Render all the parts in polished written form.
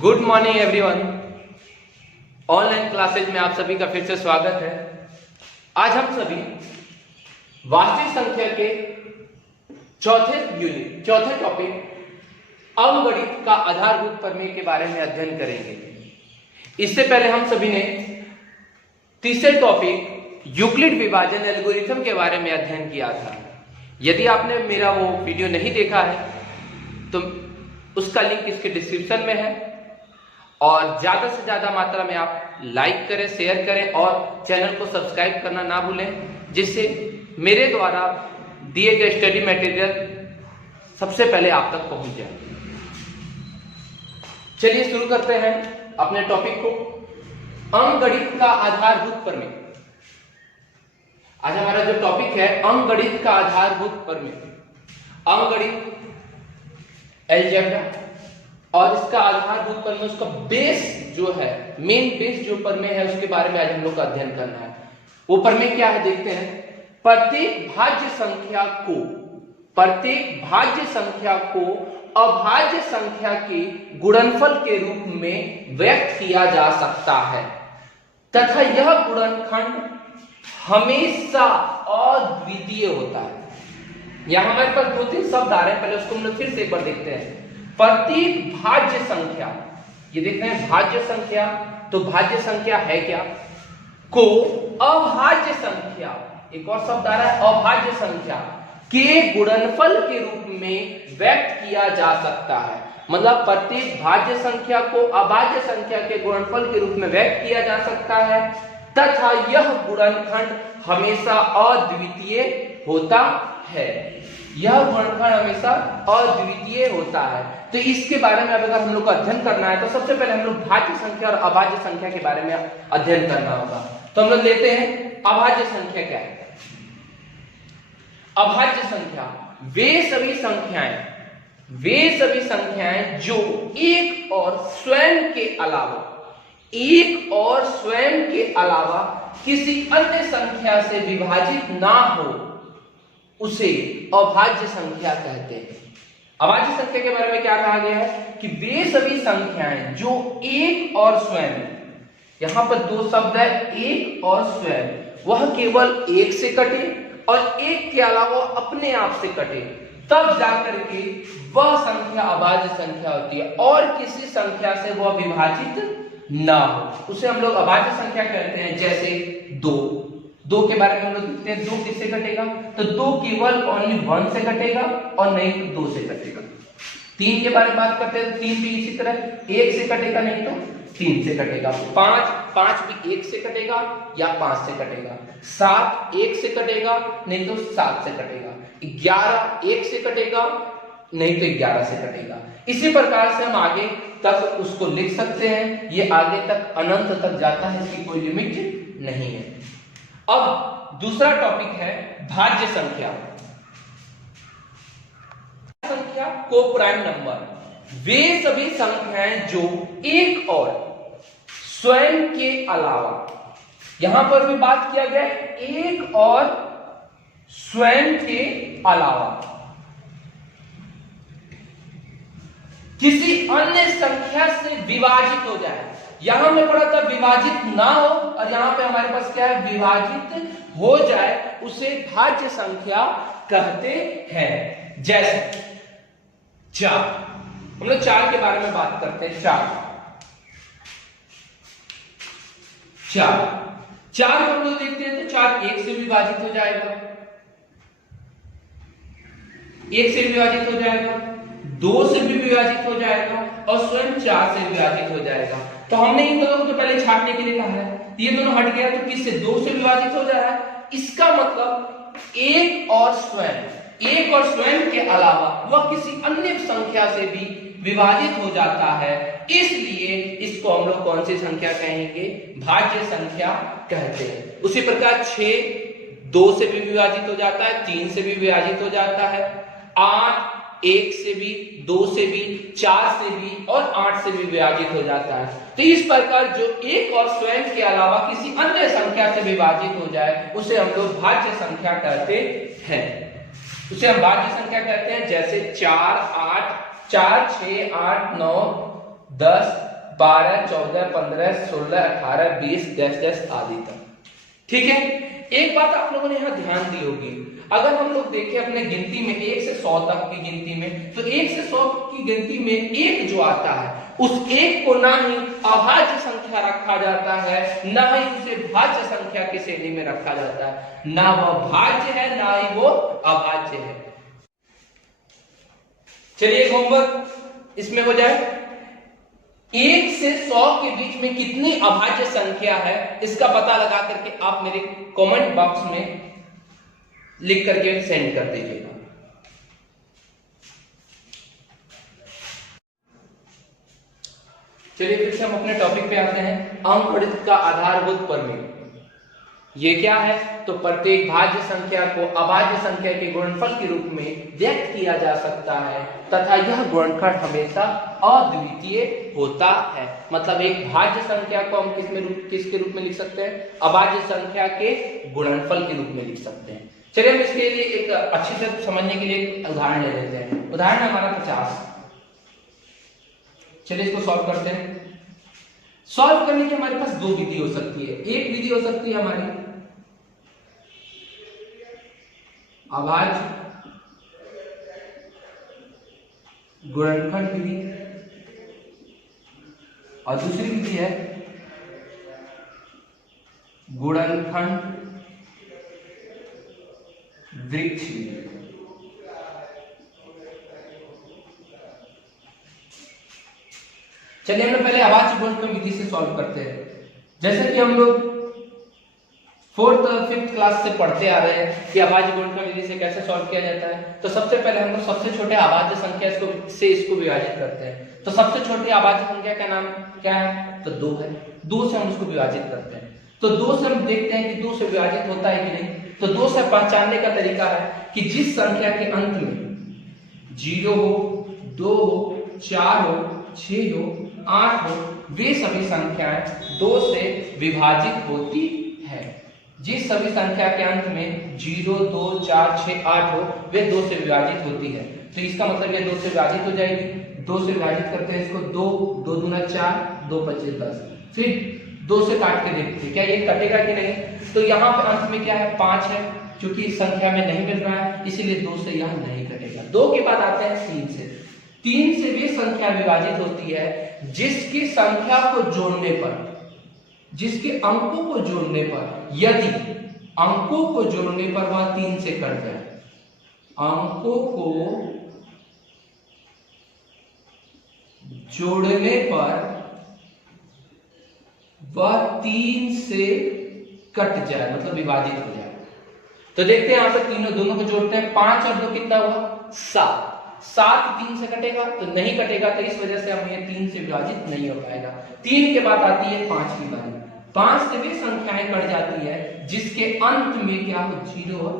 Good morning everyone. Online classes में आप सभी का फिर से स्वागत है। आज हम सभी वास्तविक संख्या के चौथे टॉपिक अंकगणित का आधारभूत प्रमेय के बारे में अध्ययन करेंगे। इससे पहले हम सभी ने तीसरे टॉपिक यूक्लिड विभाजन एल्गोरिथम के बारे में अध्ययन किया था। यदि आपने मेरा वो वीडियो नहीं देखा है तो उसका लिंक इसके डिस्क्रिप्शन में है, और ज्यादा से ज्यादा मात्रा में आप लाइक करें, शेयर करें और चैनल को सब्सक्राइब करना ना भूलें, जिससे मेरे द्वारा दिए गए स्टडी मटेरियल सबसे पहले आप तक पहुंच जाए। चलिए शुरू करते हैं अपने टॉपिक को, अंकगणित का आधारभूत प्रमेय। आज हमारा जो टॉपिक है अंकगणित का आधारभूत प्रमेय, अंकगणित अलजेब्रा, और इसका आधारभूत प्रमेय, उसका बेस जो है, मेन बेस जो प्रमेय है, उसके बारे में आज हम लोग का अध्ययन करना है। वो प्रमेय क्या है देखते हैं। प्रत्येक भाज्य संख्या को अभाज्य संख्या के गुणनफल के रूप में व्यक्त किया जा सकता है तथा यह गुणनखंड हमेशा अद्वितीय होता है। यहां हमारे पास दो तीन शब्द आ रहे हैं, पहले उसको हम लोग फिर से एक बार देखते हैं। प्रत्येक भाज्य संख्या, ये देख रहे हैं भाज्य संख्या, तो भाज्य संख्या है क्या, को अभाज्य संख्या, एक और शब्द आ रहा है अभाज्य संख्या के गुणनफल के रूप में व्यक्त किया जा सकता है। मतलब प्रत्येक भाज्य संख्या को अभाज्य संख्या के गुणनफल के रूप में व्यक्त किया जा सकता है तथा यह गुणनखंड हमेशा अद्वितीय होता है। यह गुणनखंड हमेशा अद्वितीय होता है। तो इसके बारे में अगर हम लोग को अध्ययन करना है तो सबसे पहले हम लोग भाज्य संख्या और अभाज्य संख्या के बारे में अध्ययन करना होगा। तो हम लोग लेते हैं अभाज्य संख्या क्या है। अभाज्य संख्या वे सभी संख्याएं जो एक और स्वयं के अलावा किसी अन्य संख्या से विभाजित ना हो, उसे अभाज्य संख्या कहते हैं। अभाज्य संख्या के बारे में क्या कहा गया है कि वे सभी संख्याएं जो एक और स्वयं, यहां पर दो शब्द है, एक और स्वयं, वह केवल एक से कटे और एक के अलावा अपने आप से कटे, तब जाकर के वह संख्या अभाज्य संख्या होती है, और किसी संख्या से वह विभाजित ना हो, उसे हम लोग अभाज्य संख्या कहते हैं। जैसे दो के बारे में हम लोग देखते हैं, दो किससे कटेगा, तो दो केवल ओनली 1 से कटेगा और नहीं तो 2 से कटेगा। 3 के बारे में बात करते हैं, 3 भी इसी तरह 1 से कटेगा नहीं तो 3 से कटेगा। 5 भी 1 से कटेगा या 5 से कटेगा। 7 1 से कटेगा नहीं तो 7 से कटेगा। 11 1 से कटेगा नहीं तो 11 से कटेगा। इसी प्रकार से हम आगे तक उसको लिख सकते हैं, ये आगे तक अनंत तक जाता है, इसकी कोई लिमिट नहीं है। अब दूसरा टॉपिक है भाज्य संख्या। संख्या को प्राइम नंबर, वे सभी संख्याएं जो एक और स्वयं के अलावा, यहां पर भी बात किया गया है एक और स्वयं के अलावा किसी अन्य संख्या से विभाजित हो जाए। यहां में पढ़ा था विभाजित ना हो, और यहां पे हमारे पास क्या है, विभाजित हो जाए, उसे भाज्य संख्या कहते हैं। जैसे 4, हम लोग 4 के बारे में बात करते हैं। 4 को हम लोग देखते हैं तो 4 1 से विभाजित हो जाएगा, 1 से विभाजित हो जाएगा, 2 से भी विभाजित हो जाएगा और स्वयं 4 से विभाजित हो जाएगा। तो हमने इन दोनों को पहले छांटने के लिए कहा है, ये दोनों हट गया तो किससे, 2 से विभाजित हो जा रहा है। इसका मतलब एक और स्वयं के अलावा वह किसी अन्य संख्या से भी विभाजित हो जाता है, इसलिए इसको हम लोग कौन सी संख्या कहेंगे, भाज्य संख्या कहते हैं। उसी प्रकार 6 2 से भी विभाजित हो जाता है, 3 से भी विभाजित हो जाता है, 8 1 से भी, 2 से भी, 4 से भी और 8 से भी विभाजित हो जाता है। तो इस प्रकार जो एक और स्वयं के अलावा किसी अन्य संख्या से विभाजित हो जाए, उसे हम लोग भाज्य संख्या कहते हैं। उसे हम भाज्य संख्या कहते हैं। जैसे 4 6 8 9 10 12, 14, 15, 16, 18, 20, 10 आदि तक। ठीक है, एक बात आप लोगों ने यहाँ ध्यान दी होगी, अगर हम लोग देखें अपने गिनती में 1 से 100 तक की गिनती में, तो 1 से 100 की गिनती में एक जो आता है उस एक को ना ही अभाज्य संख्या रखा जाता है, ना ही उसे भाज्य संख्या की श्रेणी में रखा जाता है। ना वह भाज्य है, ना ही वो अभाज्य है। चलिए होमवर्क इसमें हो जाए। 1 से 100 के बीच में कितनी अभाज्य संख्या है इसका पता लगा करके आप मेरे कमेंट बॉक्स में लिख करके सेंड कर दीजिएगा। चलिए फिर से हम अपने टॉपिक पे आते हैं, अंकगणित का आधारभूत प्रमेय। ये क्या है? तो प्रत्येक भाज्य संख्या को अभाज्य संख्या के गुणनफल के रूप में व्यक्त किया जा सकता है तथा यह गुणनखंड हमेशा अद्वितीय होता है। मतलब एक भाज्य संख्या को हम किसके रूप में लिख सकते हैं? अभाज्य संख्या के गुणनफल के रूप में लिख सकते हैं। चलिए हम इसके लिए एक अच्छी तरह समझने के लिए एक उदाहरण ले लेते हैं। उदाहरण हमारा 50। चलिए इसको सॉल्व करते हैं। सॉल्व करने की हमारे पास दो विधि हो सकती है। एक विधि हो सकती है हमारी अभाज्य गुणनखंड विधि और दूसरी विधि है गुणनखंड वृक्ष विधि। चलिए हम लोग पहले अभाज्य गुणनखंड विधि से सॉल्व करते हैं। जैसे कि हम लोग 4th और 5th क्लास से पढ़ते आ रहे हैं कि अभाज्य गुणनखंड विधि से कैसे सॉल्व किया जाता है। तो सबसे पहले हम लोग सबसे छोटे अभाज्य संख्या इसको विभाजित करते हैं। तो सबसे छोटी अभाज्य संख्या का नाम क्या है? तो 2 है। 2 से हम उसको विभाजित करते हैं। तो 2 से हम देखते हैं कि 2 से विभाजित होता है कि नहीं। तो 2 से पहचानने का तरीका है कि जिस संख्या के अंत में 0 हो, 2 हो, 4 हो, 6 हो, 8 हो, वे सभी संख्याएं 2 से विभाजित होती है। जिस सभी संख्या के अंत में 0, 2, 4, 6, 8 हो, वे 2 से विभाजित होती है। तो इसका मतलब ये 2 से विभाजित हो जाएगी। 2 से विभाजित करते हैं इसको, 2, 2 दूना 4, 2 पच्चीस 10। फिर 2 से काट के देखते हैं क्या ये कटेगा कि नहीं। तो यहाँ पे अंत में क्या है? 5 है, क्योंकि इस संख्या में नहीं मिल रहा है, इसीलिए 2 से यह नहीं कटेगा। 2 के बाद आते हैं 3 से। 3 से भी संख्या विभाजित होती है जिसकी संख्या को जोड़ने पर, जिसके अंकों को जोड़ने पर, यदि अंकों को जोड़ने पर वह 3 से कट जाए, अंकों को जोड़ने पर वह 3 से कट जाए, मतलब विभाजित हो जाए। तो देखते हैं यहां पर दोनों को जोड़ते हैं। 5 और 2 कितना हुआ? 7। 7 3 से कटेगा तो नहीं कटेगा, तो इस वजह से हम ये 3 से विभाजित नहीं हो पाएगा। 3 के बाद आती है 5 की बारी। 5 से भी संख्याएं कट जाती है जिसके अंत में क्या हो? 0 और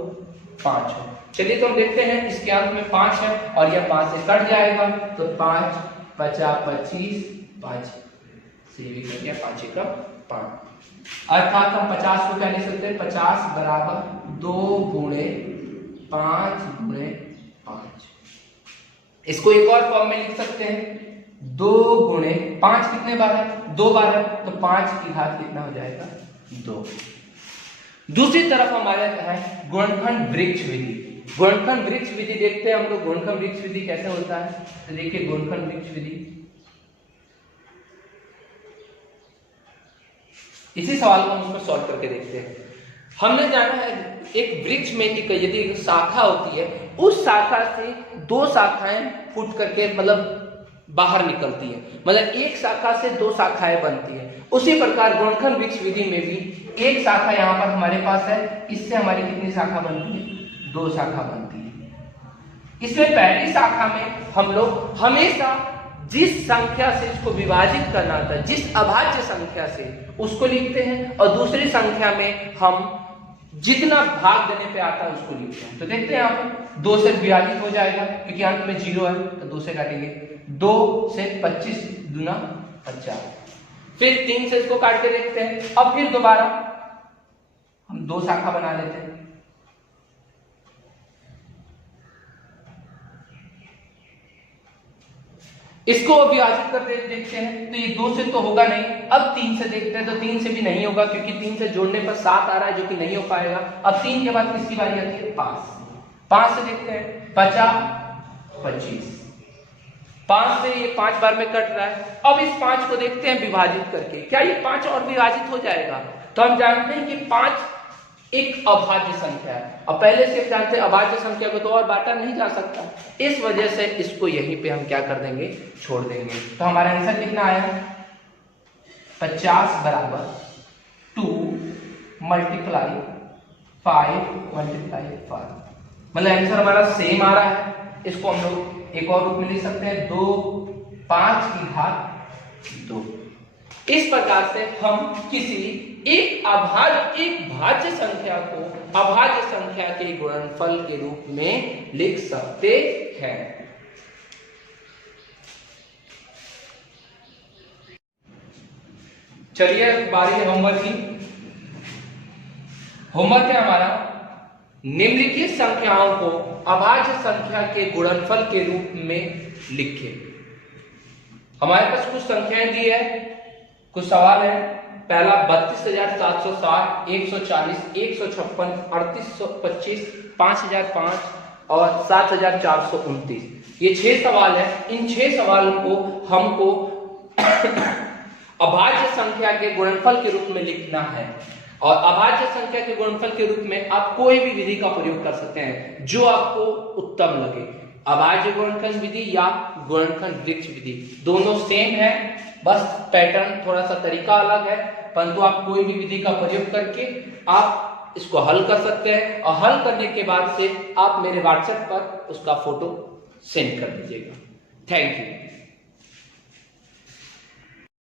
5 हो। चलिए तो हम देखते हैं, इसके अंत में 5 है और यह 5 से कट जाएगा, तो 5 50 25 5 से भी कट गया, 5 का 5। अर्थात हम 50 को क्या लिख सकते हैं? 50 बराबर 2 गुणे 5 गुणे 5। इसको एक और फॉर्म में लिख सकते हैं, 2 गुणे 5 कितने बार है? 2 बार है, तो 5 की घात कितना हो जाएगा? 2। दूसरी तरफ हमारे है गुणनखंड वृक्ष विधि। गुणनखंड वृक्ष विधि देखते हैं हम लोग गुणनखंड वृक्ष विधि कैसे होता है। तो देखिए गुणनखंड वृक्ष विधि, इसी सवाल को हम उसमें सॉल्व करके देखते हैं। हमने जाना है एक वृक्ष में यदि एक शाखा होती है, उस शाखा से 2 शाखाएं फूट करके मतलब बाहर निकलती है, मतलब एक शाखा से 2 शाखाएं बनती है। उसी प्रकार गुणनखंड वृक्ष विधि में भी एक शाखा यहाँ पर हमारे पास है, इससे हमारी कितनी शाखा बनती है? 2 शाखा बनती है। इसमें पहली शाखा में हम लोग हमेशा जिस संख्या से इसको विभाजित करना था, जिस अभाज्य संख्या से, उसको लिखते हैं, और दूसरी संख्या में हम जितना भाग देने पे आता है उसको लिखते हैं। तो देखते हैं यहाँ पर 2 से विभाजित हो जाएगा क्योंकि अंत में 0 है, तो 2 से काटेंगे। 2 से 25 दूना 50। फिर 3 से इसको काट के देखते हैं। अब फिर दोबारा हम 2 शाखा बना लेते हैं। इसको विभाजित कर देखते हैं, तो ये 2 से तो होगा नहीं। अब 3 से देखते हैं, तो 3 से भी नहीं होगा क्योंकि 3 से जोड़ने पर 7 आ रहा है जो कि नहीं हो पाएगा। अब 3 के बाद किसकी बारी आती है? 5 से देखते हैं, 50 25, 5 से ये 5 बार में कट रहा है। अब इस 5 को देखते हैं विभाजित करके, क्या ये 5 और विभाजित हो जाएगा? तो हम जानते हैं कि 5 एक अभाज्य संख्या है, और पहले से जानते हैं अभाज्य संख्या को तो और बांटा नहीं जा सकता, इस वजह से इसको यहीं पे हम क्या कर देंगे? छोड़ देंगे। तो हमारा आंसर कितना आया? 50 बराबर 2 मल्टीप्लाई 5 मल्टीप्लाई 5, मतलब आंसर हमारा सेम आ रहा है। इसको हम लोग एक और रूप में लिख सकते हैं, 2 5 की घात 2। इस प्रकार से हम किसी एक भाज्य संख्या को अभाज्य संख्या के गुणनफल के रूप में लिख सकते हैं। चलिए बारी है होमवर्क की। होमवर्क है हमारा, निम्नलिखित संख्याओं को अभाज्य संख्या के गुणनफल के रूप में लिखें। हमारे पास कुछ संख्याएं दी है, कुछ सवाल है। पहला 32,760, 140, 156, 3825, 5005 और 7,429। ये 6 सवाल है। इन 6 सवालों को हमको अभाज्य संख्या के गुणनफल के रूप में लिखना है, और अभाज्य संख्या के गुणनफल के रूप में आप कोई भी विधि का प्रयोग कर सकते हैं जो आपको उत्तम लगे। अभाज्य गुणनखंड विधि या गुणनखंड वृक्ष विधि दोनों सेम है, बस पैटर्न थोड़ा सा तरीका अलग है, परंतु आप कोई भी विधि का प्रयोग करके आप इसको हल कर सकते हैं, और हल करने के बाद से आप मेरे व्हाट्सएप पर उसका फोटो सेंड कर दीजिएगा। Thank you.